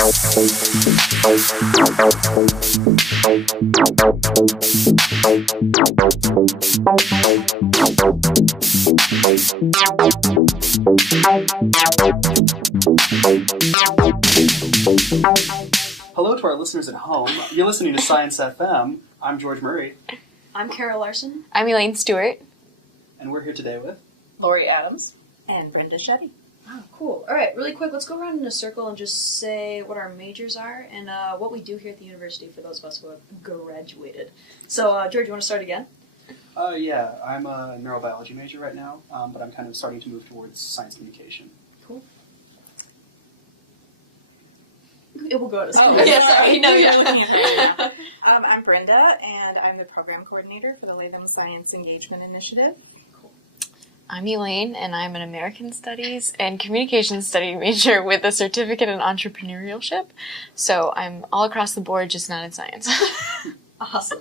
Hello to our listeners at home. You're listening to ScienceFM. I'm George Murray. I'm Cara Larson. I'm Elaine Stewart. And we're here today with Lori Adams. And Brinda Shetty. Oh, cool. All right, really quick, let's go around in a circle and just say what our majors are and what we do here at the university for those of us who have graduated. So, George, you want to start again? Yeah, I'm a neurobiology major right now, but I'm kind of starting to move towards science communication. Cool. It will go to school. Oh, yeah, sorry. No, yeah. I'm Brinda, and I'm the program coordinator for the Latham Science Engagement Initiative. I'm Elaine, and I'm an American Studies and Communication Study major with a certificate in entrepreneurship. So I'm all across the board, just not in science. Awesome.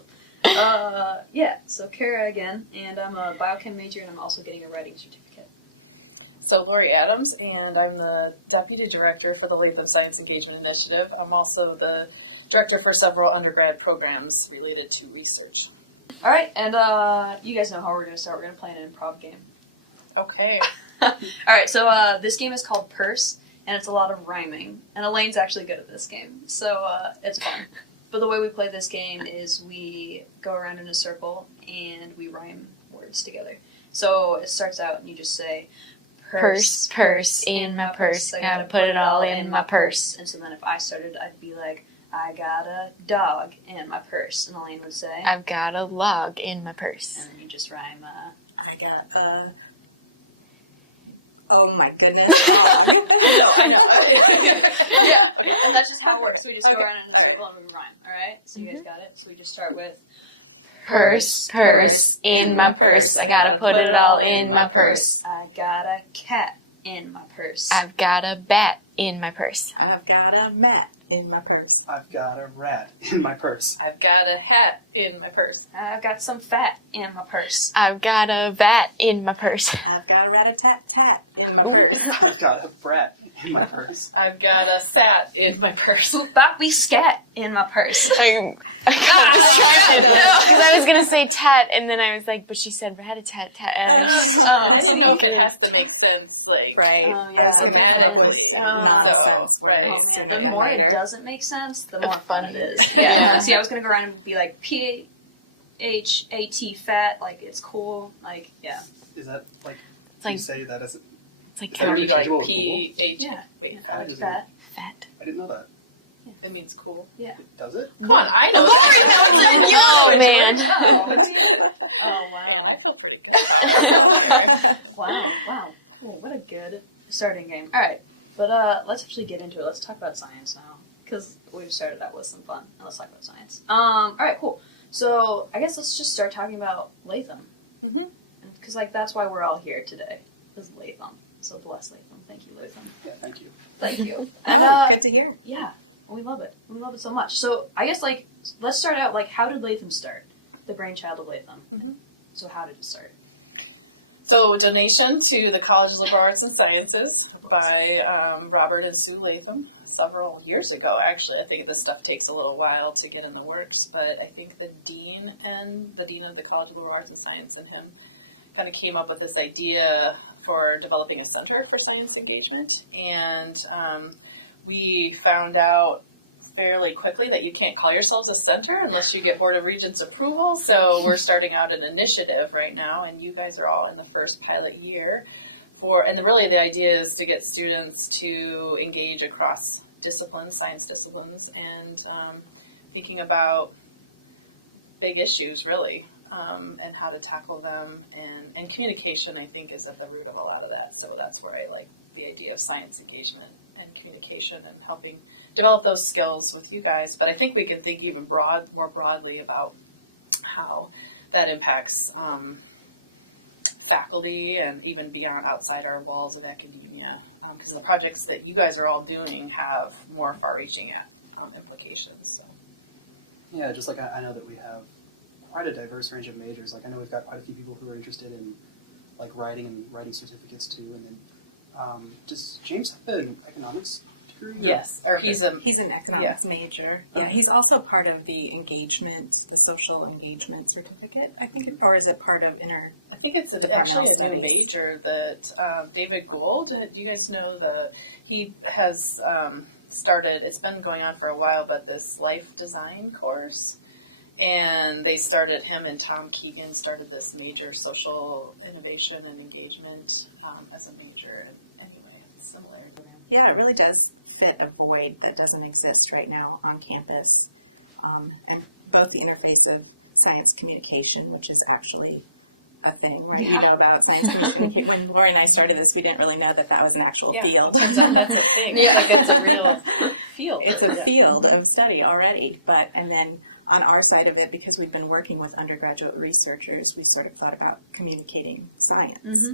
So Cara again, and I'm a biochem major, and I'm also getting a writing certificate. So Lori Adams, and I'm the Deputy Director for the Latham Science Engagement Initiative. I'm also the Director for several undergrad programs related to research. All right, and you guys know how we're going to start. We're going to play an improv game. Okay. All right, so this game is called Purse, and it's a lot of rhyming. And Elaine's actually good at this game, so it's fun. But the way we play this game is we go around in a circle, and we rhyme words together. So it starts out, and you just say, Purse, in my purse. I gotta put it all in my purse. And so then if I started, I'd be like, I got a dog in my purse. And Elaine would say, I've got a log in my purse. And then you just rhyme, I got oh my goodness. Oh, I know. Yeah, and that's just how it works. We just go around in a circle and we rhyme, alright? So you guys got it? So we just start with, Purse, in my purse. I gotta put it all in my purse. I got a cat in my purse. I've got a bat in my purse. I've got a mat in my purse. I've got a rat in my purse. I've got a hat in my purse. I've got some fat in my purse. I've got a vat in my purse. I've got a rat-a-tat-tat in my purse. I've got a brat in my purse. I've got a sat in my purse. Boppy scat in my purse. I got distracted because I was gonna say tat, and then I was like, but she said rat-a-tat-tat. I don't know if it has to make sense, like, Right. Oh, yeah. grammatically. Nonsense. Right. Oh man, the more it doesn't make sense, the more fun it is. Yeah. See, I was gonna go around and be like P-H-A-T fat, like it's cool, like yeah. Is that like, It's like you say that as it's like Is that Or interchangeable with P-H. Yeah. Wait, I like is fat. fat. I didn't know that. it means cool. Does it? Come on, I know. Oh man. Oh wow. I felt pretty good. Wow. Cool. What a good starting game. All right, but let's actually get into it. Let's talk about science now, because we've started out with some fun. Now let's talk about science. All right, cool. So I guess let's just start talking about Latham, because like that's why we're all here today. Is Latham. So bless Latham. Thank you, Latham. Yeah, thank you. Thank you. And Good to hear. yeah, we love it. We love it so much. So I guess like let's start out like how did Latham start? The brainchild of Latham. So how did it start? So, donation to the College of Liberal Arts and Sciences by Robert and Sue Latham several years ago, actually. I think this stuff takes a little while to get in the works, but I think the dean of the College of Liberal Arts and Science and him kind of came up with this idea for developing a center for science engagement, and we found out fairly quickly that you can't call yourselves a center unless you get Board of Regents approval. So we're starting out an initiative right now, and you guys are all in the first pilot year and really the idea is to get students to engage across disciplines, science disciplines, and thinking about big issues really, and how to tackle them, and communication I think is at the root of a lot of that. So that's where I like the idea of science engagement and communication and helping develop those skills with you guys. But I think we can think even more broadly about how that impacts faculty and even beyond outside our walls of academia, because the projects that you guys are all doing have more far-reaching implications. So. Yeah, just like I know that we have quite a diverse range of majors. Like I know we've got quite a few people who are interested in like writing and writing certificates too. And then does James have an economics degree? Yes, or He's an economics major. Yeah, Okay. he's also part of the the social engagement certificate, I think, or is it part of I think it's Departmental actually a new studies. major that David Gould, do you guys know he has started, it's been going on for a while, but this life design course. And him and Tom Keegan started this major social innovation and engagement as a major. And anyway, it's similar. Yeah, it really does fit a void that doesn't exist right now on campus. And both the interface of science communication, which is actually a thing, right? Yeah. You know about science communication. When Lori and I started this, we didn't really know that was an actual field. Turns out that's a thing. Yeah. Like it's a real field. It's a field of study already. And then on our side of it, because we've been working with undergraduate researchers, we sort of thought about communicating science,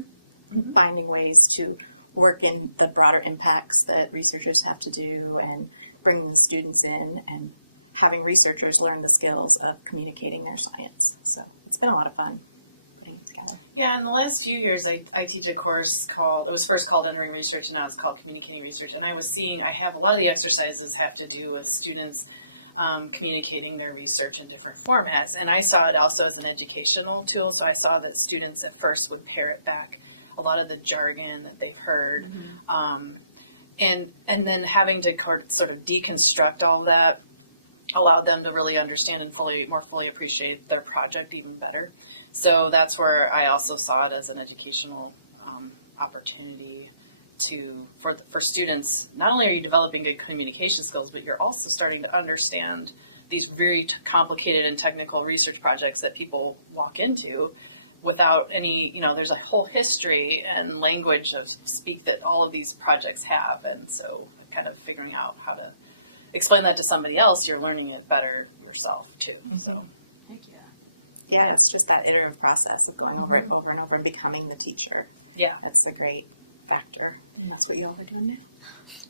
finding ways to work in the broader impacts that researchers have to do and bringing the students in and having researchers learn the skills of communicating their science. So it's been a lot of fun putting it together. Yeah, in the last few years, I teach a course it was first called Entering Research, and now it's called Communicating Research. And I have a lot of the exercises have to do with students communicating their research in different formats. And I saw it also as an educational tool, so I saw that students at first would parrot back a lot of the jargon that they've heard. And then having to sort of deconstruct all that allowed them to really understand and more fully appreciate their project even better. So that's where I also saw it as an educational opportunity for students. Not only are you developing good communication skills, but you're also starting to understand these very complicated and technical research projects that people walk into without any, there's a whole history and language of speak that all of these projects have. And so kind of figuring out how to explain that to somebody else, you're learning it better yourself too. So. Heck yeah. Yeah, it's just that iterative process of going over it over and over and becoming the teacher. Yeah. That's a great factor. And that's what you all are doing now.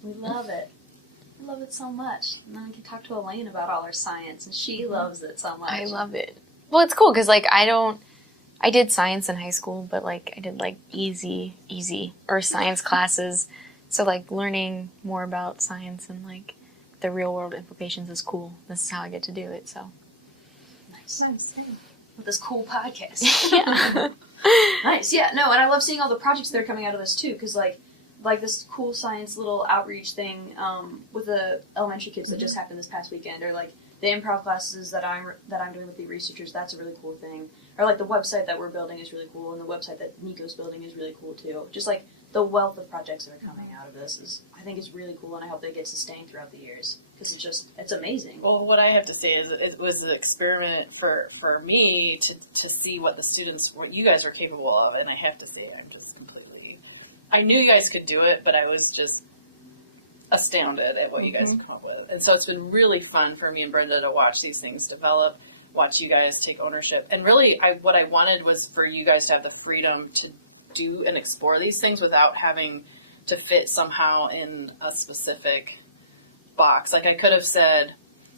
We love it. We love it so much. And then we can talk to Elaine about all our science, and she loves it so much. I love it. Well, it's cool because I did science in high school, but I did easy or science classes. So learning more about science and the real world implications is cool. This is how I get to do it. So Nice. With this cool podcast. yeah. Nice. Yeah. No, and I love seeing all the projects that are coming out of this too, because like this cool science little outreach thing with the elementary kids that just happened this past weekend, or the improv classes that I'm doing with the researchers. That's a really cool thing. Or the website that we're building is really cool, and the website that Nico's building is really cool too. Just the wealth of projects that are coming out of this I think is really cool, and I hope they get sustained throughout the years because it's amazing. Well, what I have to say is it was an experiment for me to see what you guys were capable of, and I have to say I'm just completely. I knew you guys could do it, but I was just astounded at what you guys have come up with, and so it's been really fun for me and Brinda to watch these things develop, watch you guys take ownership, and really, what I wanted was for you guys to have the freedom to do and explore these things without having to fit somehow in a specific box. I could have said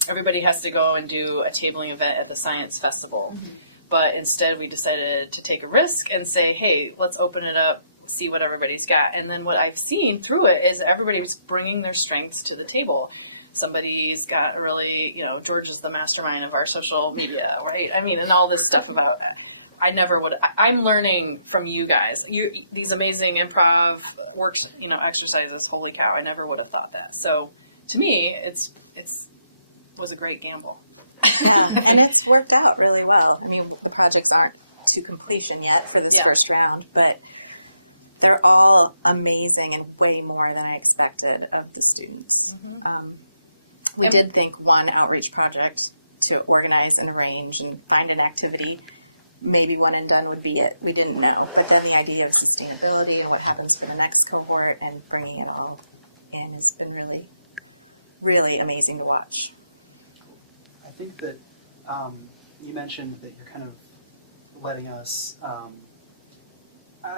everybody has to go and do a tabling event at the science festival, but instead we decided to take a risk and say, hey, let's open it up, see what everybody's got. And then what I've seen through it is everybody's bringing their strengths to the table. Somebody's got really, George is the mastermind of our social media, right? I mean, and all this stuff about it. I never would. I'm learning from you guys. These amazing improv works, exercises. Holy cow! I never would have thought that. So, to me, it was a great gamble. Yeah, and it's worked out really well. I mean, the projects aren't to completion yet for this first round, but they're all amazing and way more than I expected of the students. We did think one outreach project to organize and arrange and find an activity. Maybe one and done would be it. We didn't know. But then the idea of sustainability and what happens for the next cohort and bringing it all in has been really, really amazing to watch. I think that you mentioned that you're kind of letting us, I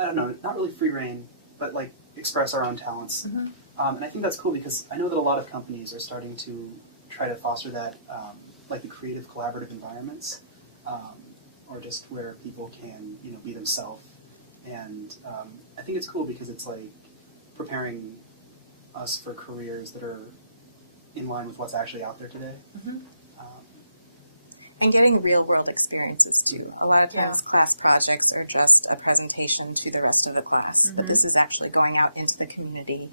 don't know, not really free reign, but express our own talents. And I think that's cool because I know that a lot of companies are starting to try to foster that, the creative collaborative environments. Or just where people can, be themselves. And I think it's cool because it's preparing us for careers that are in line with what's actually out there today. Mhm. And getting real world experiences too. A lot of times class projects are just a presentation to the rest of the class, but this is actually going out into the community,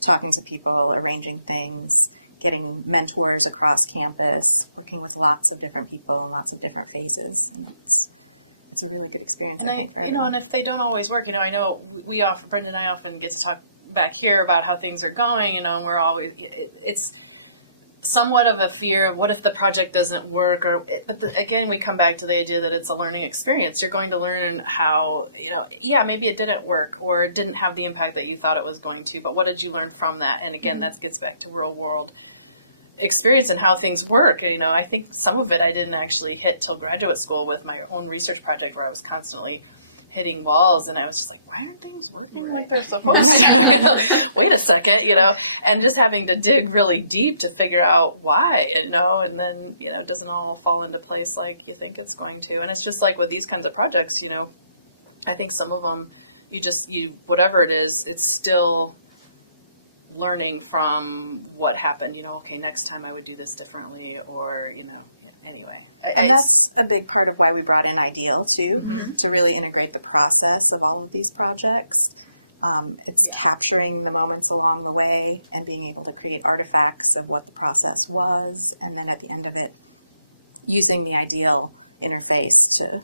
talking to people, arranging things, getting mentors across campus, working with lots of different people, lots of different phases. It's a really good experience. And and if they don't always work, I know Brinda and I often get to talk back here about how things are going, and we're always, it's somewhat of a fear of what if the project doesn't work, but again, we come back to the idea that it's a learning experience. You're going to learn how, maybe it didn't work or it didn't have the impact that you thought it was going to, but what did you learn from that? And again, that gets back to real world experience and how things work. I think some of it I didn't actually hit till graduate school with my own research project where I was constantly hitting walls, and I was just like, why aren't things working like they're supposed to? Wait a second, and just having to dig really deep to figure out why, and then, it doesn't all fall into place like you think it's going to. And it's just like with these kinds of projects, I think some of them, whatever it is, it's still learning from what happened, okay, next time I would do this differently, or, anyway. And that's a big part of why we brought in Ideal, too, to really integrate the process of all of these projects. It's capturing the moments along the way and being able to create artifacts of what the process was, and then at the end of it, using the Ideal interface to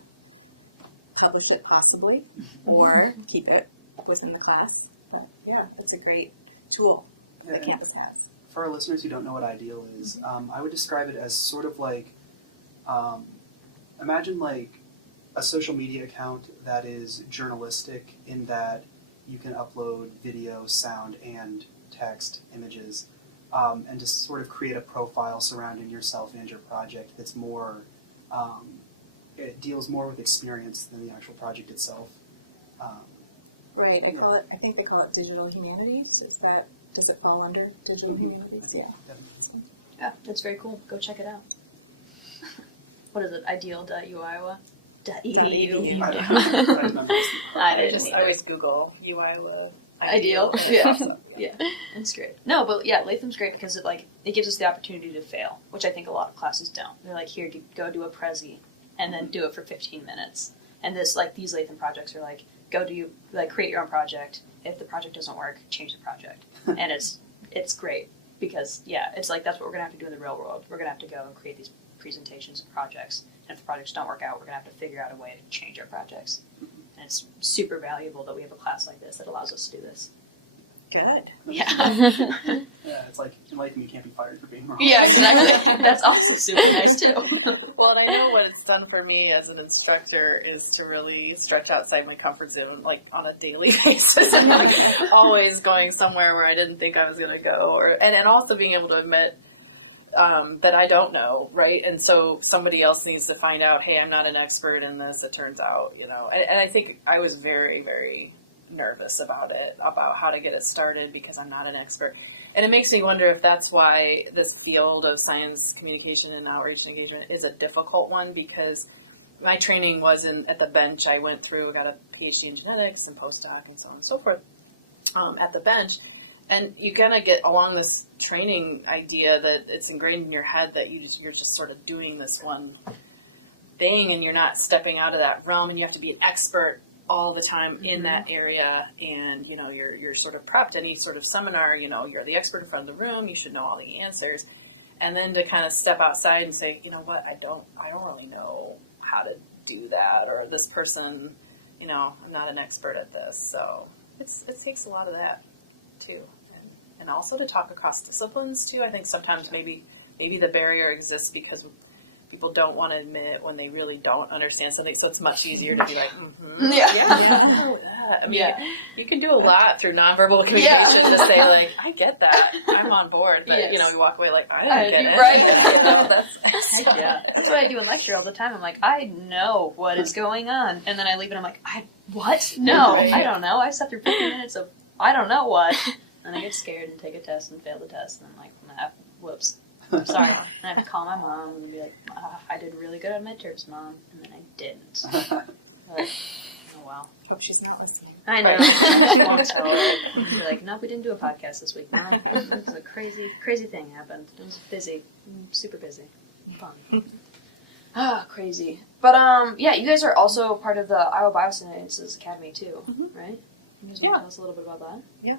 publish it possibly, or keep it within the class. But yeah, it's a great tool that campus has. For our listeners who don't know what Ideal is, I would describe it as sort of like, imagine like a social media account that is journalistic in that you can upload video, sound, and text, images, and just sort of create a profile surrounding yourself and your project that's more, it deals more with experience than the actual project itself. Right, I think they call it digital humanities. Does it fall under digital humanities? Yeah. Yeah, that's very cool. Go check it out. What is it? Ideal.uiowa.edu. I always Google UIowa. Ideal. Yeah, it's great. No, but yeah, Latham's great because it gives us the opportunity to fail, which I think a lot of classes don't. They're like, here, go do a Prezi, and then do it for 15 minutes. And these Latham projects are like, create your own project. If the project doesn't work, change the project. And it's great because, it's like that's what we're going to have to do in the real world. We're going to have to go and create these presentations and projects. And if the projects don't work out, we're going to have to figure out a way to change our projects. And it's super valuable that we have a class like this that allows us to do this. Good. Yeah. Yeah, it's like in life you can't be fired for being wrong. Yeah, exactly. That's also super nice too. Well, and I know what it's done for me as an instructor is to really stretch outside my comfort zone, like on a daily basis, and always going somewhere where I didn't think I was going to go, and also being able to admit that I don't know, right? And so somebody else needs to find out, hey, I'm not an expert in this. It turns out, and I think I was very, very nervous about how to get it started because I'm not an expert. And it makes me wonder if that's why this field of science communication and outreach and engagement is a difficult one, because my training wasn't at the bench. I went through, got a PhD in genetics and postdoc and so on and so forth at the bench. And you kind of get along this training idea that it's ingrained in your head that you're just sort of doing this one thing and you're not stepping out of that realm, and you have to be an expert all the time in that area, and you're sort of prepped. Any sort of seminar, you're the expert in front of the room, you should know all the answers, and then to kind of step outside and say, you know what, I don't really know how to do that, or this person, I'm not an expert at this. So it takes a lot of that too, and also to talk across disciplines too. I think sometimes maybe the barrier exists because people don't want to admit when they really don't understand something, so it's much easier to be like, I mean, you can do a lot through nonverbal communication to say, like, I get that, I'm on board, but, you walk away like, I don't get it. Right. That's what I do in lecture all the time. I'm like, I know what is going on. And then I leave and I'm like, what? No, I don't know. I sat through 15 minutes of, I don't know what. And I get scared and take a test and fail the test, and I'm like, whoops. I'm sorry. And I have to call my mom and be like, I did really good on midterms, Mom. And then I didn't. Like, oh well. Hope she's not listening. I know. She won't tell her. Be like, nope, we didn't do a podcast this week. No, it was a crazy thing happened. It was busy, super busy, fun. Crazy. But yeah, you guys are also part of the Iowa Biosciences Academy too, right? You guys want to tell us a little bit about that? Yeah.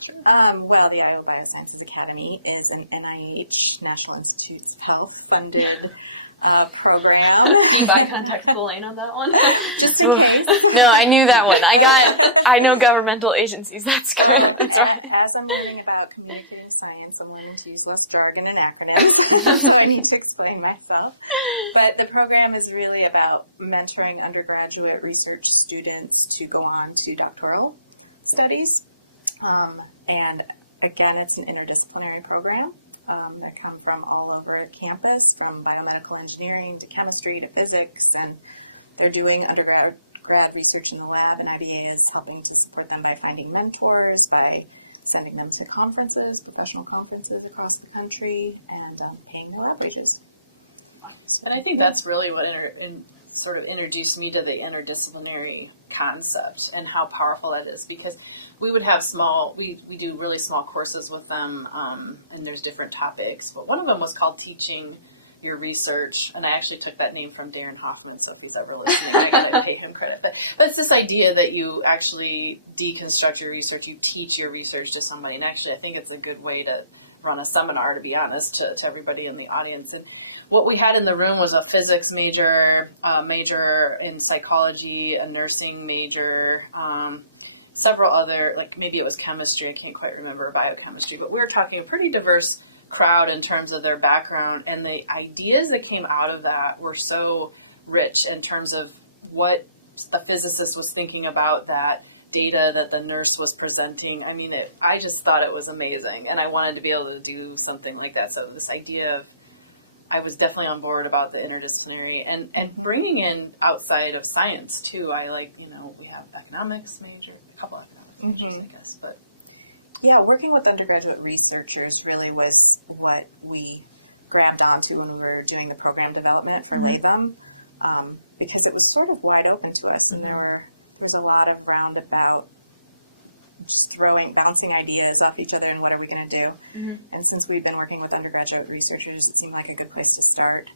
Sure. Well, the Iowa Biosciences Academy is an NIH, National Institutes of Health, funded program. Deep eye contact with Elaine on that one. Just in case. No, I knew that one. I know governmental agencies. That's good. That's right. As I'm learning about communicating science, I'm learning to use less jargon and acronyms, so I need to explain myself. But the program is really about mentoring undergraduate research students to go on to doctoral studies. And again, it's an interdisciplinary program that come from all over campus, from biomedical engineering to chemistry to physics, and they're doing undergrad research in the lab, and IBA is helping to support them by finding mentors, by sending them to conferences, professional conferences across the country, and paying their lab wages. And I think that's really what sort of introduced me to the interdisciplinary concept and how powerful that is, because we would have we do really small courses with them, and there's different topics, but one of them was called Teaching Your Research, and I actually took that name from Darren Hoffman, so if he's ever listening, I gotta pay him credit. But it's this idea that you actually deconstruct your research, you teach your research to somebody, and actually I think it's a good way to run a seminar, to be honest, to everybody in the audience. And what we had in the room was a physics major, major in psychology, a nursing major, several other, like maybe it was chemistry, I can't quite remember, biochemistry, but we were talking a pretty diverse crowd in terms of their background, and the ideas that came out of that were so rich in terms of what the physicist was thinking about that data that the nurse was presenting. I mean, I just thought it was amazing, and I wanted to be able to do something like that. So this idea of, I was definitely on board about the interdisciplinary and bringing in outside of science too. I we have economics major, a couple economics majors, I guess, but. Yeah, working with undergraduate researchers really was what we grabbed onto when we were doing the program development for Latham, because it was sort of wide open to us, and there was a lot of roundabout, just bouncing ideas off each other and what are we going to do. And since we've been working with undergraduate researchers, it seemed like a good place to start,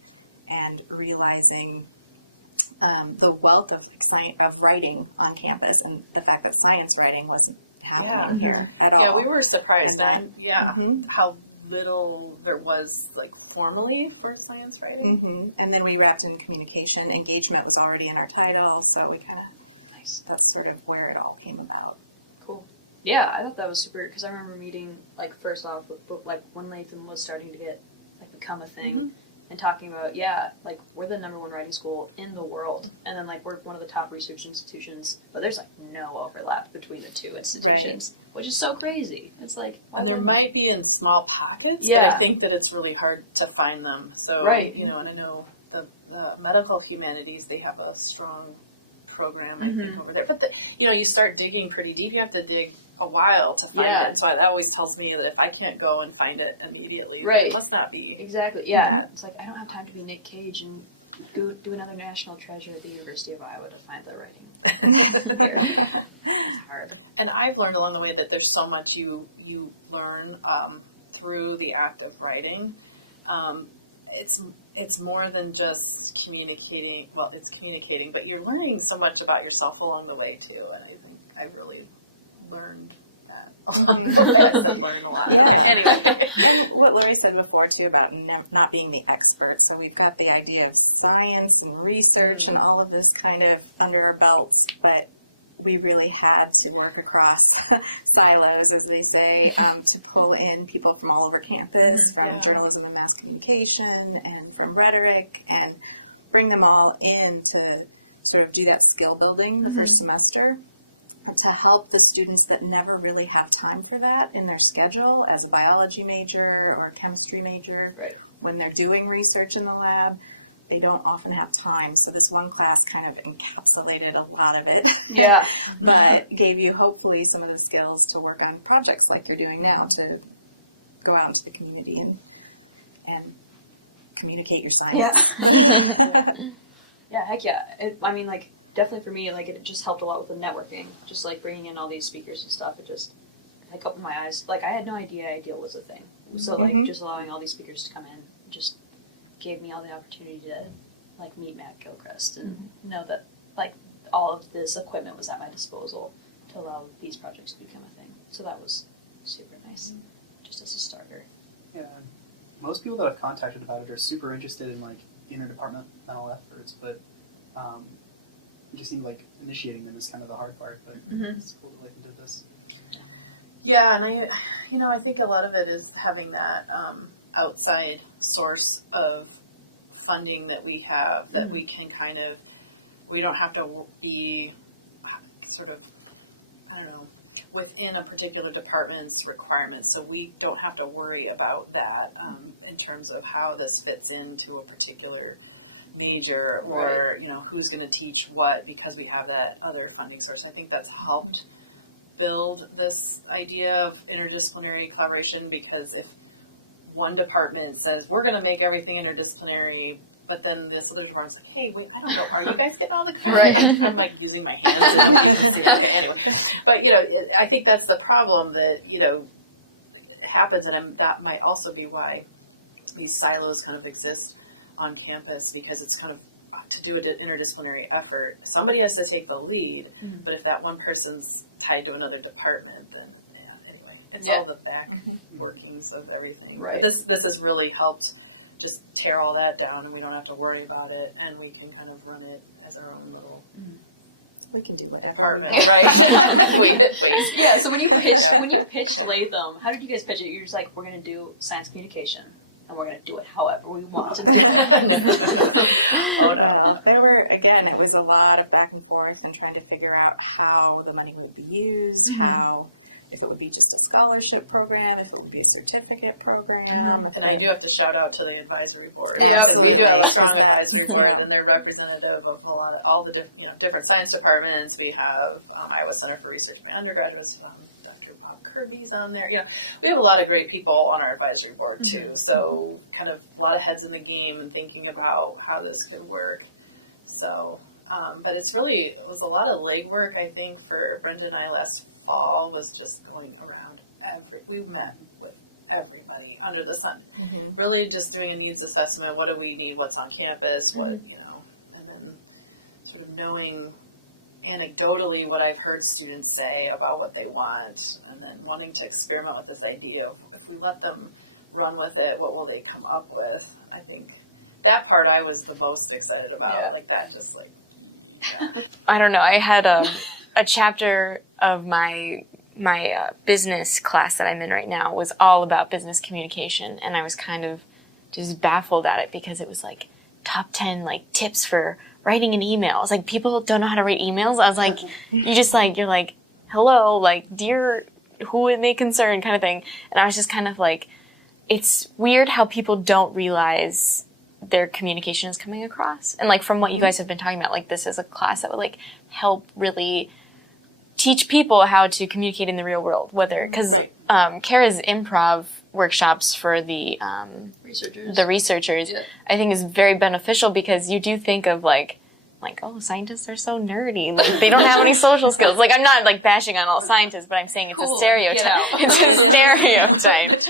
and realizing the wealth of writing on campus, and the fact that science writing wasn't happening here at all. Yeah, we were surprised. And how little there was formally for science writing. And then we wrapped in communication. Engagement was already in our title, so we kind of that's sort of where it all came about. Cool. Yeah, I thought that was super, because I remember meeting first off with when Latham was starting to get become a thing. And talking about, we're the #1 writing school in the world, and then we're one of the top research institutions, but there's no overlap between the two institutions, which is so crazy. It's why and there might be in small pockets, but I think that it's really hard to find them. So, and I know the medical humanities, they have a strong program, I think, over there. But you start digging pretty deep. You have to dig a while to find it. So that always tells me that if I can't go and find it immediately, it must not be. Exactly. Yeah. It's I don't have time to be Nick Cage and do another national treasure at the University of Iowa to find the writing. It's hard. And I've learned along the way that there's so much you learn through the act of writing. It's more than just communicating. Well, it's communicating, but you're learning so much about yourself along the way too. And I think I really learned that along the way. I said learn a lot. Yeah. Okay, anyway. And what Lori said before too about not being the expert. So we've got the idea of science and research and all of this kind of under our belts, but we really had to work across silos, as they say, to pull in people from all over campus, from journalism and mass communication, and from rhetoric, and bring them all in to sort of do that skill building the first semester, to help the students that never really have time for that in their schedule as a biology major or a chemistry major. When they're doing research in the lab, they don't often have time. So this one class kind of encapsulated a lot of it. Yeah. But gave you hopefully some of the skills to work on projects like you're doing now, to go out into the community and communicate your science. Yeah. Yeah, heck yeah. definitely for me, like, it just helped a lot with the networking. Just, like, bringing in all these speakers and stuff, it just, like, opened my eyes. Like, I had no idea IDEAL was a thing. So, like, just allowing all these speakers to come in just gave me all the opportunity to, like, meet Matt Gilchrist and know that, like, all of this equipment was at my disposal to allow these projects to become a thing. So that was super nice, just as a starter. Yeah, most people that I've contacted about it are super interested in like interdepartmental efforts, but it just seemed like initiating them is kind of the hard part. But it's cool that Latham did this. Yeah, and I think a lot of it is having that outside source of funding that we have that we can kind of, we don't have to be sort of, I don't know, within a particular department's requirements, so we don't have to worry about that in terms of how this fits into a particular major or who's going to teach what, because we have that other funding source. I think that's helped build this idea of interdisciplinary collaboration, because if one department says we're going to make everything interdisciplinary, but then this other department's like, hey, wait, I don't know, are you guys getting all the Right. I'm like using my hands and nobody can see. Okay, anyway. But, I think that's the problem that, happens, and that might also be why these silos kind of exist on campus, because it's kind of, to do an interdisciplinary effort, somebody has to take the lead, but if that one person's tied to another department, then, anyway, it's all the back workings of everything. Right. But this has really helped just tear all that down, and we don't have to worry about it, and we can kind of run it as our own little We can do whatever. department, right? Wait. Yeah, so when you pitched Latham, how did you guys pitch it? You're just like, we're going to do science communication, and we're going to do it however we want to do it. Oh, no. There were, again, it was a lot of back and forth and trying to figure out how the money would be used, if it would be just a scholarship program, if it would be a certificate program. And I do have to shout out to the advisory board, Yep. because we do have a strong advisory board, and they're representative of all the different science departments. We have Iowa Center for Research for Undergraduates. Dr. Bob Kirby's on there. We have a lot of great people on our advisory board too. So kind of a lot of heads in the game and thinking about how this could work. So, but it was a lot of legwork, I think, for Brinda and I last fall, was just going around we met with everybody under the sun. Really just doing a needs assessment. What do we need? What's on campus? What, and then sort of knowing anecdotally what I've heard students say about what they want, and then wanting to experiment with this idea of, if we let them run with it, what will they come up with? I think that part I was the most excited about. Yeah. Like that, just like, I don't know. I had a chapter of my business class that I'm in right now was all about business communication, and I was kind of just baffled at it because it was like top 10 like tips for writing an email. I was like, people don't know how to write emails. I was like, you're like, hello, like, dear, who it may concern kind of thing. And I was just kind of like, it's weird how people don't realize their communication is coming across. And like, from what you guys have been talking about, like, this is a class that would like help really teach people how to communicate in the real world, because Cara's improv workshops for the researchers, I think is very beneficial, because you do think of like, oh, scientists are so nerdy. Like, they don't have any social skills. Like, I'm not like bashing on all scientists, but I'm saying it's a stereotype. It's a stereotype.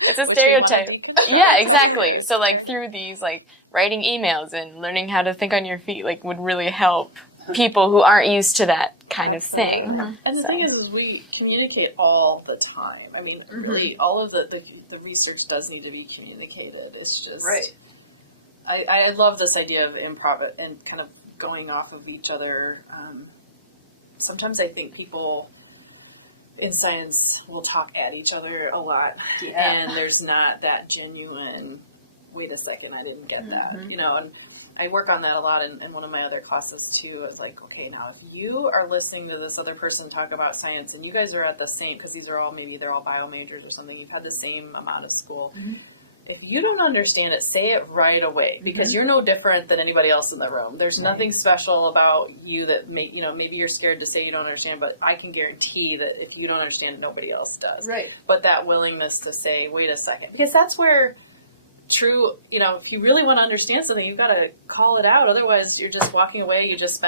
It's a stereotype. Yeah, exactly. So like, through these like writing emails and learning how to think on your feet, like, would really help people who aren't used to that kind of thing. And the thing is we communicate all the time. I mean, really, all of the research does need to be communicated. It's just, I love this idea of improv and kind of going off of each other. Sometimes I think people in science will talk at each other a lot, and there's not that genuine, wait a second, I didn't get that, and I work on that a lot in one of my other classes too. It's like, okay, now if you are listening to this other person talk about science, and you guys are at the same, because these are all, maybe they're all bio majors or something, you've had the same amount of school. If you don't understand it, say it right away, because you're no different than anybody else in the room. There's nothing special about you that maybe you're scared to say you don't understand, but I can guarantee that if you don't understand, nobody else does. Right. But that willingness to say, wait a second, because that's where true, if you really want to understand something, you've got to call it out. Otherwise, you're just walking away. You just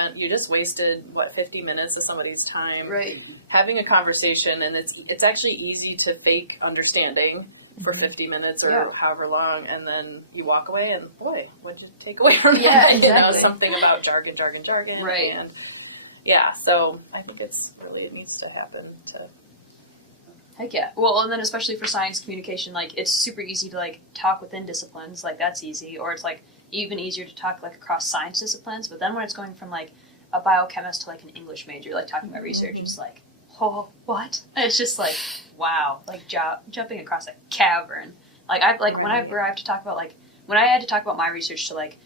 wasted 50 minutes of somebody's time, Right. having a conversation, and it's actually easy to fake understanding for 50 minutes or however long, and then you walk away, and boy, what did you take away from that? Exactly. Something about jargon, right? And so I think it needs to happen to. Heck yeah. Well, and then especially for science communication, like, it's super easy to, like, talk within disciplines, like, that's easy, or it's, like, even easier to talk, like, across science disciplines, but then when it's going from, like, a biochemist to, like, an English major, like, talking about research, it's like, oh, what? And it's just, like, wow, like, jumping across a cavern. Like, whenever I have to talk about, like, when I had to talk about my research to, like,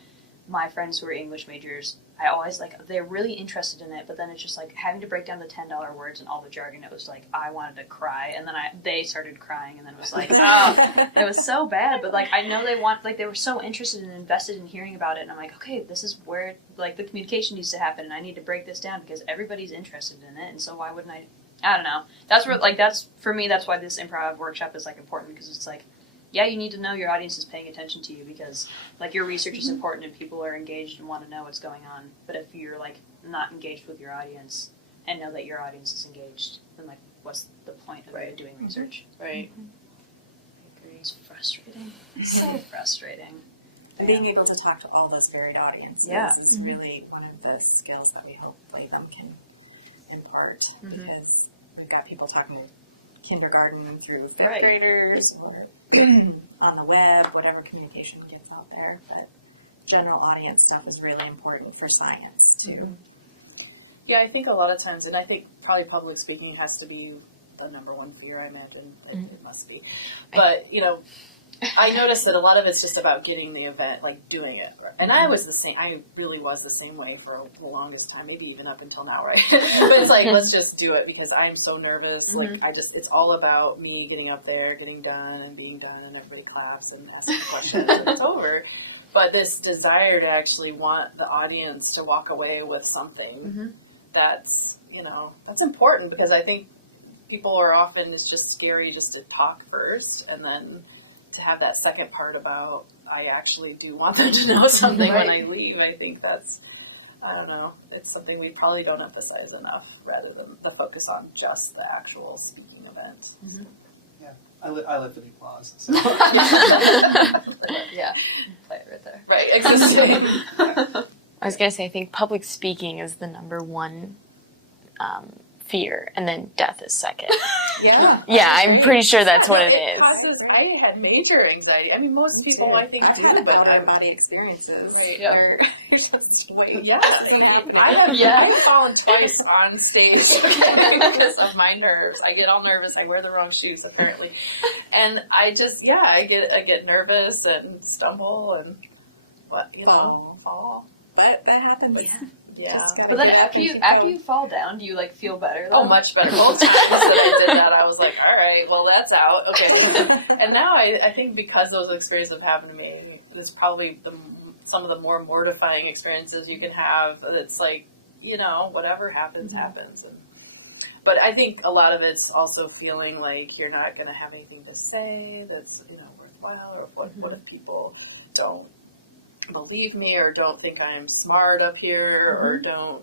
my friends who are English majors, I always, like, they're really interested in it, but then it's just, like, having to break down the $10 words and all the jargon, it was, like, I wanted to cry, and then they started crying, and then it was, like, oh, it was so bad, but, like, I know they were so interested and invested in hearing about it, and I'm like, okay, this is where, like, the communication needs to happen, and I need to break this down, because everybody's interested in it, and so why wouldn't I don't know. That's where, like, for me, that's why this improv workshop is, like, important, because it's, like, yeah, you need to know your audience is paying attention to you because, like, your research is important and people are engaged and want to know what's going on. But if you're, like, not engaged with your audience and know that your audience is engaged, then, like, what's the point of doing research? Right. I agree. It's frustrating. So frustrating. Being able to talk to all those varied audiences is really one of the skills that we hope Latham can impart because we've got people talking to kindergarten through fifth graders or on the web, whatever communication gets out there. But general audience stuff is really important for science too. Yeah, I think a lot of times, and I think probably public speaking has to be the number one fear, I imagine. It must be. But, I noticed that a lot of it's just about getting the event, like doing it. And I was the same. I really was the same way for the longest time, maybe even up until now, right? But it's like, let's just do it because I'm so nervous. Like, it's all about me getting up there, getting done and being done, and everybody claps and asks questions and it's over. But this desire to actually want the audience to walk away with something that's, that's important because I think people are often, it's just scary just to talk first and then to have that second part about I actually do want them to know something when I leave. I think that's, I don't know, it's something we probably don't emphasize enough rather than the focus on just the actual speaking event. Yeah, I live for the applause. So. Yeah, play it right there. Right, exactly. I was going to say, I think public speaking is the number one fear, and then death is second. Yeah, I'm pretty sure that's what it is. I had major anxiety. I mean, most people I think I've do, had but out-of-body experiences. Yeah. Where you're just wait. Yeah, what's gonna happen? I've fallen twice on stage because of my nerves. I get all nervous. I wear the wrong shoes apparently, and I just I get nervous and stumble and fall. But that happens. Yeah. But then after you fall down, do you like feel better? Though? Oh, much better. Both times that I did that, I was like, all right, well, that's out. Okay. And now I think because those experiences have happened to me, it's probably some of the more mortifying experiences you can have. It's like, whatever happens, happens. But I think a lot of it's also feeling like you're not going to have anything to say that's, worthwhile, or what if people don't believe me or don't think I'm smart up here or don't,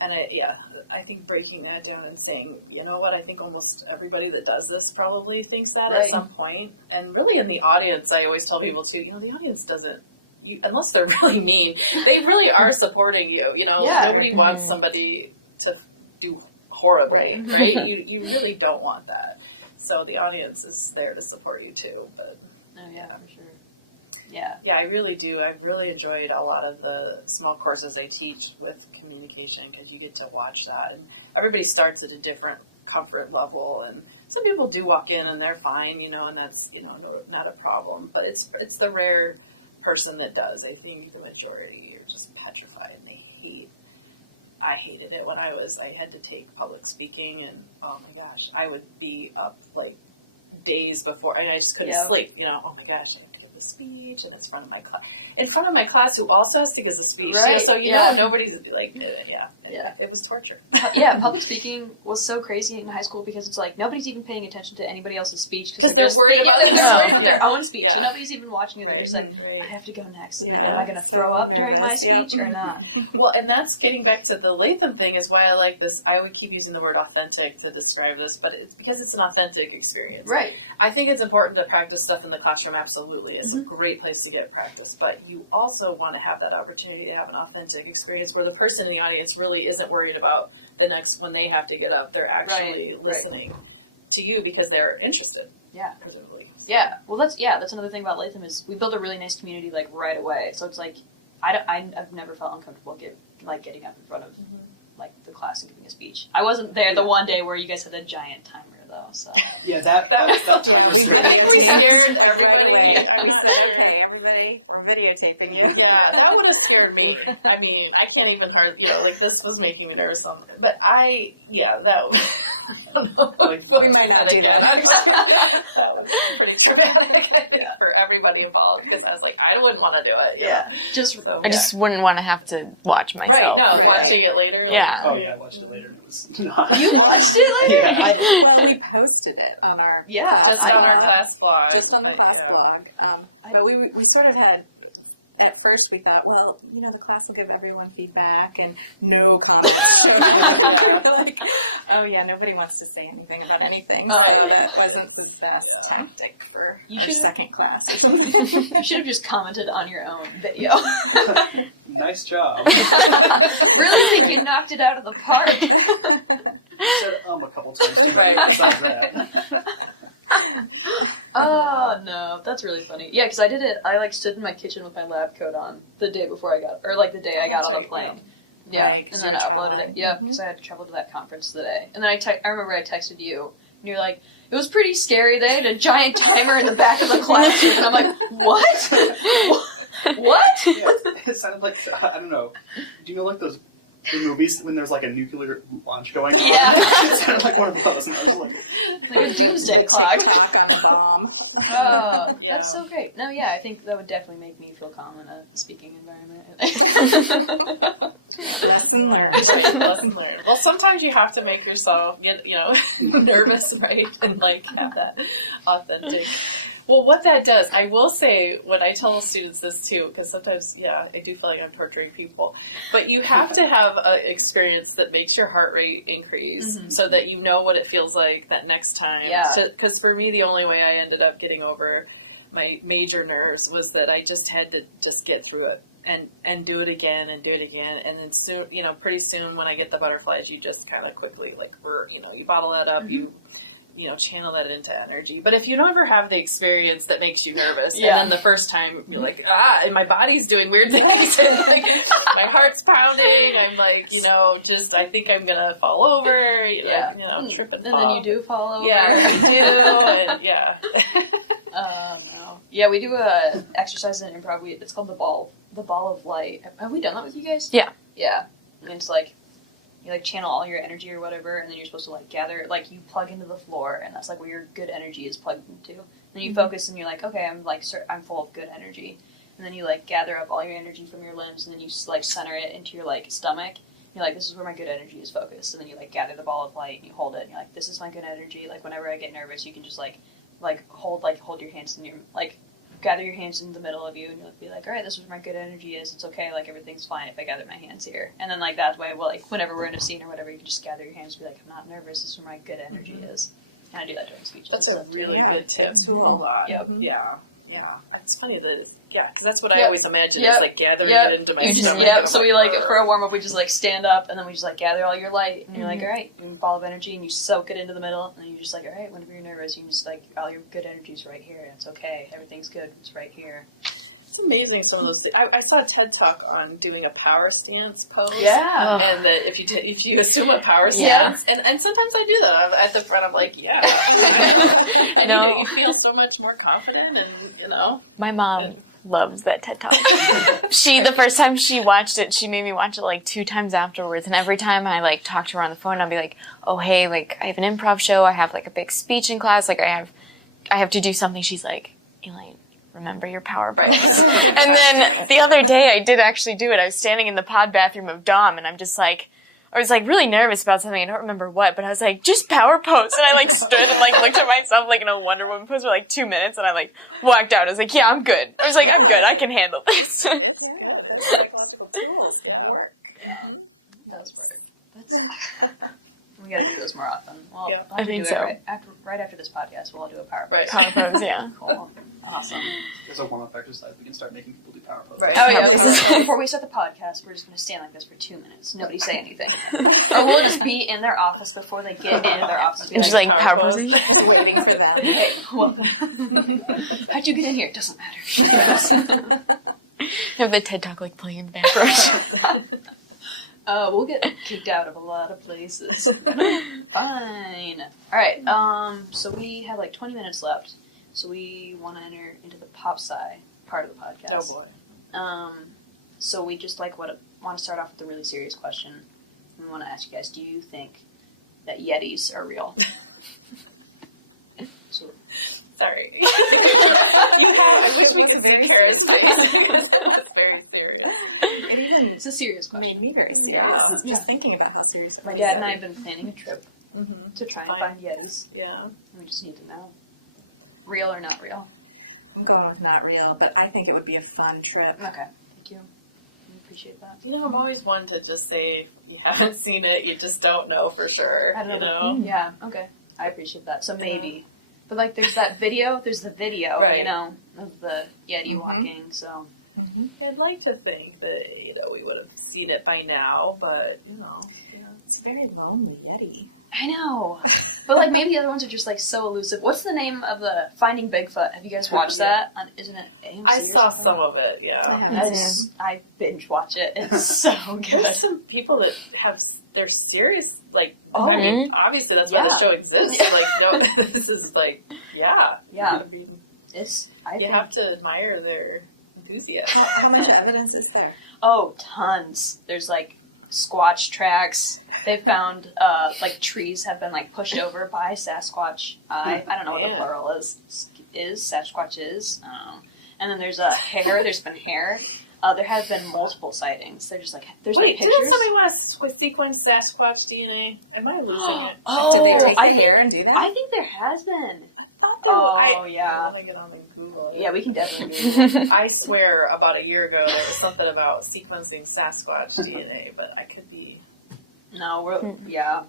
and I think breaking that down and saying, you know what, I think almost everybody that does this probably thinks that at some point. And really in the audience, I always tell people too, the audience doesn't, unless they're really mean, they really are supporting you, nobody wants somebody to do horribly, right? You really don't want that. So the audience is there to support you too, but. Oh yeah, for sure. Yeah, I really do. I've really enjoyed a lot of the small courses I teach with communication because you get to watch that. And everybody starts at a different comfort level. And some people do walk in and they're fine, and that's, not a problem. But it's the rare person that does. I think the majority are just petrified and I hated it when I had to take public speaking and, oh my gosh, I would be up like days before and I just couldn't sleep, oh my gosh. give a speech, and it's in front of my class who also has to give a speech. Right. So nobody's like, it was torture. Yeah, public speaking was so crazy in high school because it's like nobody's even paying attention to anybody else's speech because they're worried about their own speech, and nobody's even watching you. They're just like, I have to go next. Yeah. Am I going to throw up during my speech or not? Well, and that's getting back to the Latham thing is why I like this. I would keep using the word authentic to describe this, but it's because it's an authentic experience. Right. I think it's important to practice stuff in the classroom, absolutely. It's a great place to get practice, but you also want to have that opportunity to have an authentic experience where the person in the audience really isn't worried about the next, when they have to get up, they're actually listening to you because they're interested. Yeah. Presumably. Yeah. Well, that's another thing about Latham is we built a really nice community like right away. So it's like, I've never felt uncomfortable getting up in front of like the class and giving a speech. I wasn't there the one day where you guys had a giant timer though. So Yeah, that timer we scared everybody. everybody. We said, okay, everybody, we're videotaping you. Yeah, that would have scared me. I mean, I can't even this was making me nervous. But that We might not do that. That was pretty traumatic for everybody involved because I was like, I wouldn't want to do it. yeah, I just wouldn't want to have to watch myself. Right, no, watching it later. Yeah. Oh yeah, I watched it later and it was not. You watched it later? Yeah, Well, we posted it on our Just on our class blog. Just on the class blog. But we sort of had, at first we thought, well, the class will give everyone feedback and no comments showed up. We were like, oh yeah, nobody wants to say anything about anything. So that wasn't the best tactic for our second class. You should have just commented on your own video. nice job. Really think you knocked it out of the park. Said a couple times too, but besides that. Oh no, that's really funny. Yeah, because I did it. I stood in my kitchen with my lab coat on the day before I got, or the day I got on the plane. Yeah, Right, 'cause and then you I were uploaded traveling. it. Yeah, because I had to travel to that conference today. And then I remember I texted you, and you're like, it was pretty scary. They had a giant timer in the back of the classroom, and I'm like, what? What? Yeah, it sounded like, I don't know. Do you know those in movies when there's a nuclear launch going on? Yeah. It sounded like one of those, and I was like, Like a doomsday clock. TikTok on the bomb. Oh, that's so great. No, yeah, I think that would definitely make me feel calm in a speaking environment. Lesson learned. Lesson learned. Well, sometimes you have to make yourself get, nervous, right? And have that authentic. Well, what that does, I will say, when I tell students this too, because sometimes, I do feel like I'm torturing people, but you have to have an experience that makes your heart rate increase so that you know what it feels like that next time. Yeah. Because for me, the only way I ended up getting over my major nerves was that I just had to just get through it and do it again and do it again. And then soon, pretty soon when I get the butterflies, you just kind of quickly, you bottle that up, you channel that into energy. But if you don't ever have the experience that makes you nervous, and then the first time you're like, and my body's doing weird things, and my heart's pounding, I'm I think I'm gonna fall over, trip and And fall. then you do fall over. Yeah, you do, and No. Yeah, we do a exercise in improv. It's called the ball of light. Have we done that with you guys? Yeah. Yeah. And it's you channel all your energy or whatever, and then you're supposed to gather, you plug into the floor, and that's where your good energy is plugged into. And then you focus, and you're like, okay, I'm full of good energy. And then you gather up all your energy from your limbs, and then you center it into your stomach. You're like, this is where my good energy is focused. And then you gather the ball of light, and you hold it, and you're like, this is my good energy. Whenever I get nervous, you can just hold your hands in your gather your hands in the middle of you, and you'll be like, all right, this is where my good energy is. It's okay. Everything's fine if I gather my hands here. And then that way, whenever we're in a scene or whatever, you can just gather your hands and be like, I'm not nervous. This is where my good energy is. And I do that during speeches. That's a really good tip. Hold on. Yep. Yeah. It's funny that because that's what I always imagine is gathering it into my you just, stomach. So we for a warm up, we just stand up, and then we just gather all your light, and you're all right, you ball of energy, and you soak it into the middle, and then you're just all right, whenever you're nervous, you can just all your good energy's right here, and it's okay, everything's good, it's right here. It's amazing some of those things. I saw a TED Talk on doing a power stance pose. Yeah. And that if you assume a power stance, and sometimes I do that. I'm at the front, I'm like, and No. you feel so much more confident, and My mom loves that TED Talk. The first time she watched it, she made me watch it 2 times afterwards. And every time I talk to her on the phone, I'll be like, oh, hey, I have an improv show. I have a big speech in class. I have to do something. She's like, Elaine, remember your power pose. And then the other day I did actually do it. I was standing in the pod bathroom of Dom, and I'm just like, I was like really nervous about something. I don't remember what, but I was like, just power pose. And I like stood and like looked at myself like in a Wonder Woman pose for like 2 minutes, and I like walked out. I was like, yeah, I'm good. I was like, I'm good. I can handle this. Yeah, that's psychological tools that work. It does work. We gotta do those more often. Well, Yeah. I'll have to I think do it so. right after this podcast. We'll all do a power pose. Right. Power pose, yeah. Cool. Awesome. There's a warm-up exercise. We can start making people do power poses. Right. Oh yeah. Power Okay. pose. So before we start the podcast, we're just gonna stand like this for 2 minutes. Nobody say anything, or we'll just be in their office before they get into their office. And just like power power pose. pose. Waiting for them. Hey, welcome. How'd you get in here? It doesn't matter. Have the TED Talk like playing in the background. We'll get kicked out of a lot of places. Fine. Alright, so we have like 20 minutes left. So we want to enter into the pop sci part of the podcast. Oh boy. So we just like want to start off with a really serious question. We want to ask you guys, do you think that Yetis are real? So, Sorry. I wish we could see Cara's face. It's very serious. It even it's a serious question. made me very serious. Yeah. Just thinking about how serious it My was. dad and I have been planning a trip Mm-hmm. to try and Fine. find Yetis. Yeah. We just need to know. Real or not real? I'm going with not real, but I think it would be a fun trip. Okay. Thank you. I appreciate that. You know, I'm always one to just say you haven't seen it, you just don't know for sure. I don't you know. know? Yeah, okay. I appreciate that. So maybe. But like there's that video, there's the video, Right. you know, of the Yeti Mhm. walking, so I'd like to think that, you know, we would have seen it by now, but, you know. Yeah. It's very lonely, Yeti. I know. But like maybe the other ones are just like so elusive. What's the name of the Finding Bigfoot? Have you guys watched that? Isn't it AMC? I or saw something? some of it, I yeah. have I binge watch it. It's so good. There's some people that have, they're serious, like, Oh. I mean, obviously that's why Yeah. the show exists. Yeah. Like, no, this is like, yeah. Yeah. I mean, I you think, have to admire their enthusiasm. how much evidence is there? oh, tons. There's like squatch tracks. They found like trees have been like pushed over by Sasquatch. I don't know what the Man. plural is. Sasquatch is. I don't know. And then there's hair. There's been hair. There have been multiple sightings. They're just like there's Wait, like didn't pictures. somebody want to sequence Sasquatch DNA? Am I losing it? Oh, Did they take I the think hair and do that? I think there has been. Oh, yeah. I want to get on the Google. Yeah, we can definitely do that. I swear about a year ago there was something about sequencing Sasquatch DNA, but I could be. No, we're yeah.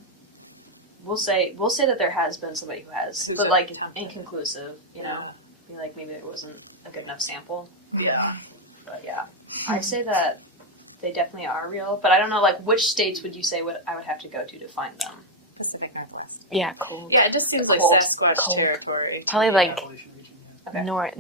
We'll say that there has been somebody who has, Who's but a like contact. inconclusive. You know, be like maybe it wasn't a good enough sample. Yeah. But yeah, I say that they definitely are real. But I don't know, like which states would you say I would have to go to find them? Pacific Northwest. Yeah, cool. Yeah, it just seems like Cold. Sasquatch Cold. territory. Probably like Appalachian region, yeah. Okay. north.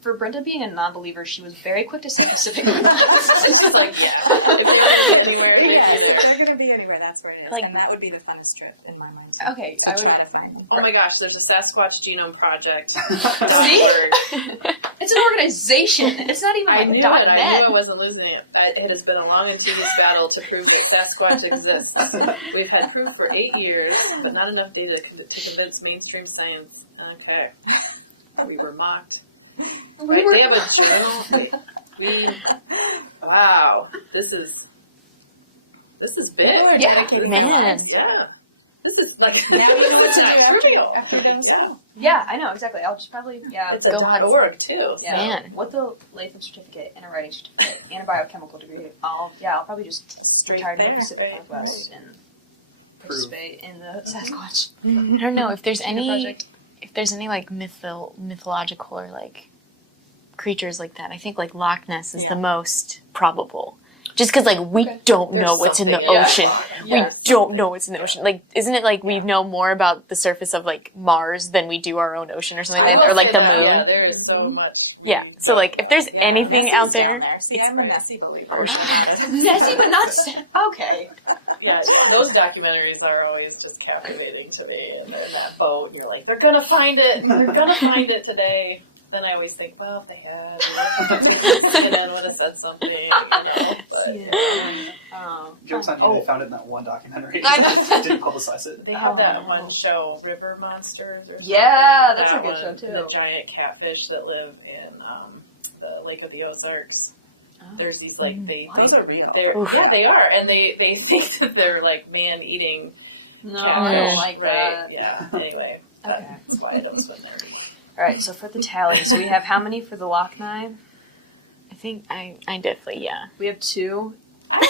For Brinda being a non-believer, she was very quick to say Pacific. It's just like, yeah. If they were anywhere, Yeah, they'd be if there. they're going to be anywhere, that's where it is. Like- and that would be the funnest trip in my mind. Okay, To I would. try to find them. Oh my gosh, there's a Sasquatch Genome Project. See? .org. It's an organization. It's not even I like knew .net. it. I knew I wasn't losing it. It has been a long and tedious battle to prove that Sasquatch exists. We've had proof for 8 years, but not enough data to convince mainstream science. Okay. We were mocked. Right? They have a journal. Wow. This is big. People are Yeah, dedicated man. Yeah. This is like Now you know what to do trivial. after you're done with Yeah. school. Yeah, I know exactly. I'll just probably It's a Go ahead. .org too. Yeah. Man. With the Latham certificate and a writing certificate and a biochemical degree, I'll probably just Straight retire to the there, Pacific right. Northwest and participate in the Sasquatch I don't know if there's any project. like mythological or like creatures like that. I think like Loch Ness is Yeah. the most probable. Just because like we don't There's know what's in the something, yeah. ocean. Yeah. We don't know what's in the ocean. Like, isn't it like we know more about the surface of like Mars than we do our own ocean or something like I that, or will like say the that, moon? Yeah, there is so much. Yeah. So like, if there's Yeah, anything Nessie's out down there, See, I'm a Nessie believer. Ocean. Nessie, but not okay. Yeah, those documentaries are always just captivating to me. And they're in that boat, and you're like, they're gonna find it. They're gonna find it today. then I always think, well, if they had, CNN would have said something, you know. But, Joke's on you, they found it in that one documentary. I know. Didn't publicize it. they had that one show, River Monsters, or something. Yeah, that's That a good show, one, too. The giant catfish that live in the Lake of the Ozarks. Oh. There's these, like, Those are real. Oof. Yeah, they are, and they think that they're, like, man-eating No, catfish, I don't like right? that. Yeah, anyway, Okay. that's why I don't swim there. Alright, so for the tally, so we have how many for the lock knife? I think I definitely, yeah. We have 2. I'm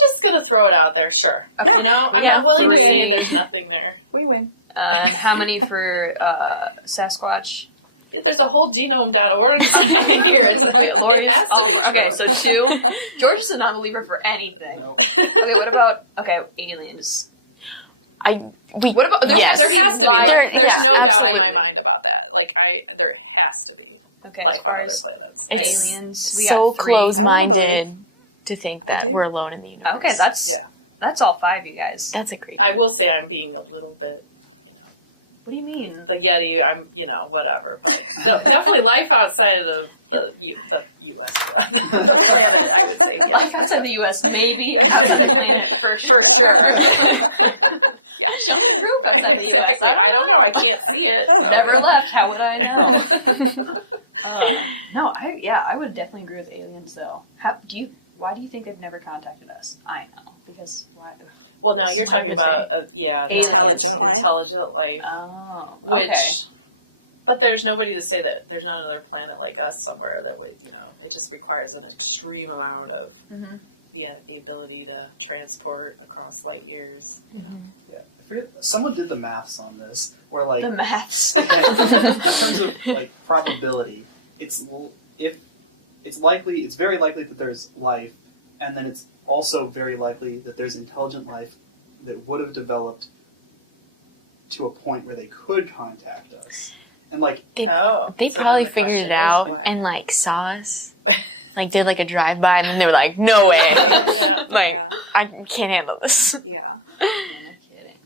just gonna throw it out there, sure. Okay. You know, I'm Yeah. not willing to 3. say there's nothing there. We win. And how many for Sasquatch? There's a whole genome.org here. It's Wait, Lori's it has to all, be okay, true. so 2. George is a non-believer for anything. Nope. Okay, what about aliens? What about Yes. There has to be. life- There's yeah, no doubt absolutely. in my mind about that. Like, there has to be. Okay, life as far on as other planets. It's aliens, we so got 3. close-minded to think that we're alone in the universe. Okay, that's all 5, you guys. That's a great. I will say I'm being a little bit. What do you mean? The Yeti, I'm, whatever. But no, definitely life outside of the U.S. the planet, I would say. Life outside the U.S., maybe. Outside the planet, for sure. Show me proof outside the U.S. I don't know. I can't see it. So. Never left. How would I know? No, I would definitely agree with aliens, though. Why do you think they've never contacted us? I know, because why? Well, now you're talking about Aliens. intelligent life. Oh, Which, okay. but there's nobody to say that there's not another planet like us somewhere that would, it just requires an extreme amount of, the ability to transport across light years. Yeah, I forget, someone did the maths on this, where like The maths. in terms of like probability, it's very likely that there's life, and then it's also very likely that there's intelligent life that would have developed to a point where they could contact us. And like They So probably then the figured question it out is, and like saw us, like did like a drive by, and then they were like, "No way! Like I can't handle this." Yeah. No kidding.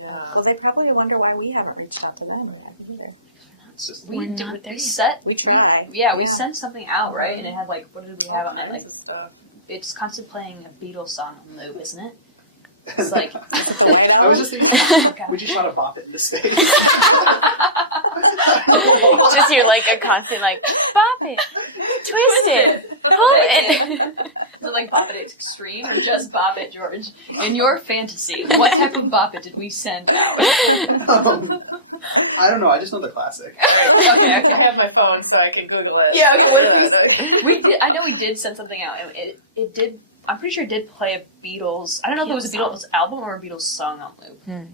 Yeah. Well, they probably wonder why we haven't reached out to them yet either. it's just We there. try. We sent something out, right? And it had like, what did we have on it? Like, stuff. it's constantly playing a Beatles song on loop, isn't it? It's like, The light I was just thinking, okay. we just shot a bop it into space. Just you're like a constant like bop it, twist it, pull it. Is it like Bop It Extreme or just Bop It, George? In your fantasy, what type of Bop It did we send out? I don't know. I just know the classic. Okay. I have my phone, so I can Google it. Yeah, okay, what did we did. I know we did send something out. It did. I'm pretty sure it did play a Beatles. I don't know if it was a Beatles album or a Beatles song on loop.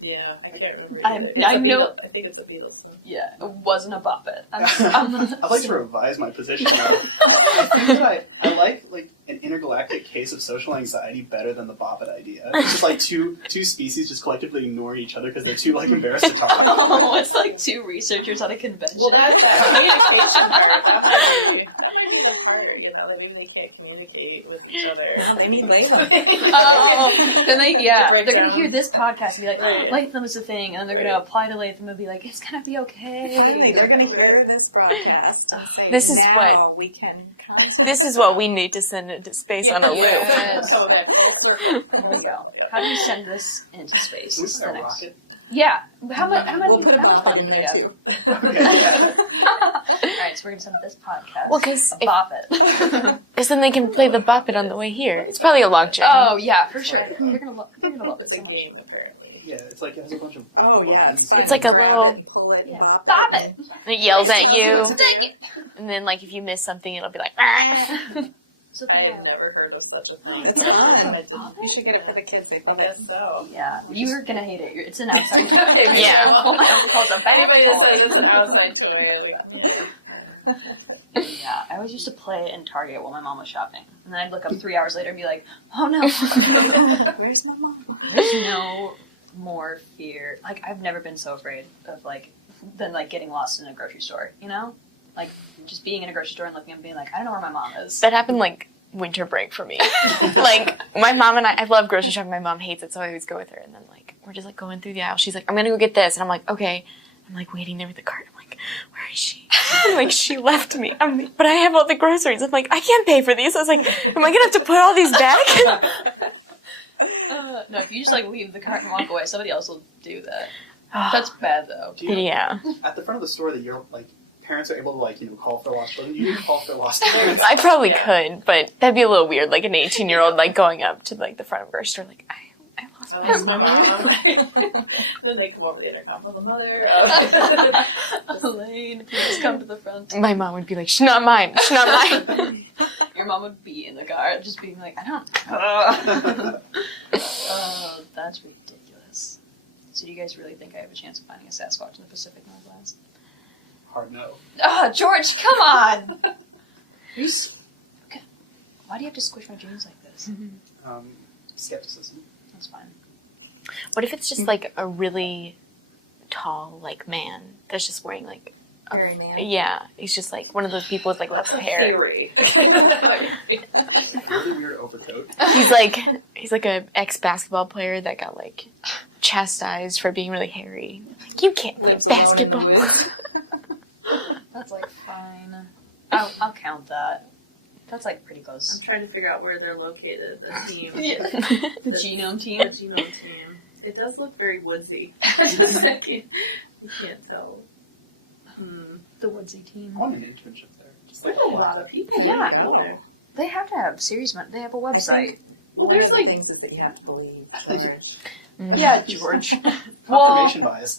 Yeah, I can't remember. I know- I think it's a Beatles song. Yeah, it wasn't a Bop It. I'd like to revise my position though. I think that I like an intergalactic case of social anxiety better than the bop it idea. It's just like two species just collectively ignoring each other because they're too like embarrassed to talk. Oh, it's like 2 researchers at a convention. Well, that's that communication part. That might be the part, they really can't communicate with each other. Well, they need Latham. Oh, then they're break gonna down. hear this podcast and be like, Right. Latham is a thing, and then they're gonna apply to Latham and be like, it's gonna be okay. Finally, they're going to hear this broadcast and say, This is now we can contact This is what we need to send into space on a loop. Yes. So that full circle. There we go. How do you send this into space? Can we This is send the a next. rocket? Yeah. How much Bop fun It do in we there have? too. Okay, yeah. Alright, so we're gonna send this podcast. Well, because Bop It. then they can play the bop it on the way here. It's probably a long journey. Oh yeah, for sure. They're gonna love it It's a so much. game, apparently. Yeah, it's like it has a bunch of Oh, yeah. buttons. It's like a grab little- it and pull it and Yeah. bop Bop it. it. And it yells at you, Dang it. and then like if you miss something, it'll be like. "Ah." So I have never heard of such a thing. It's fun. I didn't- You should get it for the kids. They I love it. guess so. yeah, you're gonna hate it. It's an outside. Maybe Yeah. I won't. It's a bad Anybody that toy. says it's an outside toy, I'm like, Yeah, I always used to play in Target while my mom was shopping, and then I'd look up 3 hours later and be like, "Oh no, Where's my mom? there's no more fear." Like I've never been so afraid of than getting lost in a grocery store. Like just being in a grocery store and looking and being like, "I don't know where my mom is." That happened like winter break for me. Like my mom and I love grocery shopping. My mom hates it, so I always go with her. And then like we're just like going through the aisle. She's like, "I'm gonna go get this," and I'm like, "Okay." I'm like waiting there with the cart. I'm like, where is she? I'm like, she left me. I'm like, but I have all the groceries. I'm like, I can't pay for these. I was like, am I gonna have to put all these back? No, if you just like leave the cart and walk away, somebody else will do that. That's bad though. Do you know, Yeah. at the front of the store that your like parents are able to like call for lost children. You can call for lost parents. I probably could, but that'd be a little weird, like an 18-year-old like going up to like the front of a grocery store, like I lost That's my my mom. Then they come over the intercom with the mother. Elaine, please come to the front. My mom would be like, she's not mine. She's not mine. Your mom would be in the car, just being like, I don't. Oh, that's ridiculous. So do you guys really think I have a chance of finding a Sasquatch in the Pacific Northwest? Hard no. Ah, George, come on! Okay. Why do you have to squish my dreams like this? Skepticism. That's fine. What if it's just like a really tall like man that's just wearing like Hairy man. yeah, he's just like one of those people with like lots of hair. Theory. Really weird overcoat. He's like a ex-basketball player that got like chastised for being really hairy. Like, you can't play Lives alone in the basketball. woods. That's like fine. I'll count that. That's like pretty close. I'm trying to figure out where they're located, the team. The genome The team. genome team. It does look very woodsy. You can't tell. The woodsy team. I want an internship there. Just like There's a lot of people Yeah. out there. They have to have series. They have a website. Well, there's, there's like- things that you have to believe, George. Yeah, George. confirmation bias.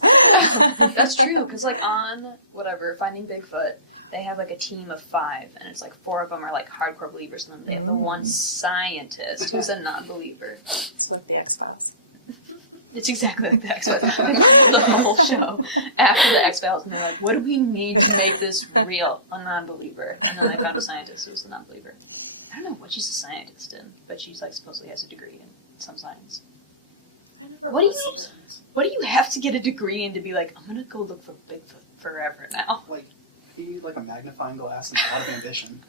That's true, because like on whatever Finding Bigfoot, they have like a team of 5, and it's like 4 of them are like hardcore believers, and then they have the one scientist who's a non-believer. It's like the X-Files. It's exactly like the X-Files. The whole show after the X-Files, and they're like, "What do we need to make this real?" A non-believer, and then they found a scientist who was the non-believer. I don't know what she's a scientist in, but she's like supposedly has a degree in some science. What do you have to get a degree in to be like, I'm gonna go look for Bigfoot forever now? Like, you need like a magnifying glass and a lot of ambition.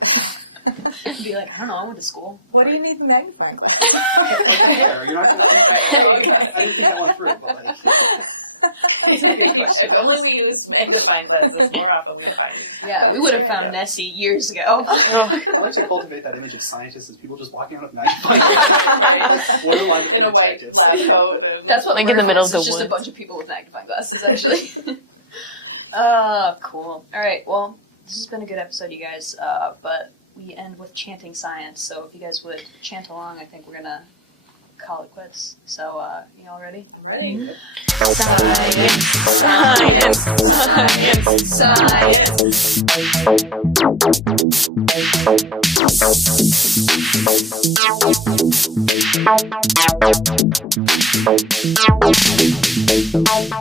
Be like, I don't know, I went to school. What do you need the magnifying glass? Like a hair, you're not gonna. I didn't think that one through, but like. That's a good question. If only we used magnifying glasses more often, we find. Yeah, we would have found Nessie years ago. I like to cultivate that image of scientists as people just walking around with magnifying glasses. Like, borderline with In a white detectives. lab coat. And That's what Like in the middle of It's the just a woods. bunch of people with magnifying glasses, actually. Cool. All right, well, this has been a good episode, you guys. But we end with chanting science. So if you guys would chant along, I think we're gonna call it quits. So, you all ready? I'm ready. Science, science, science.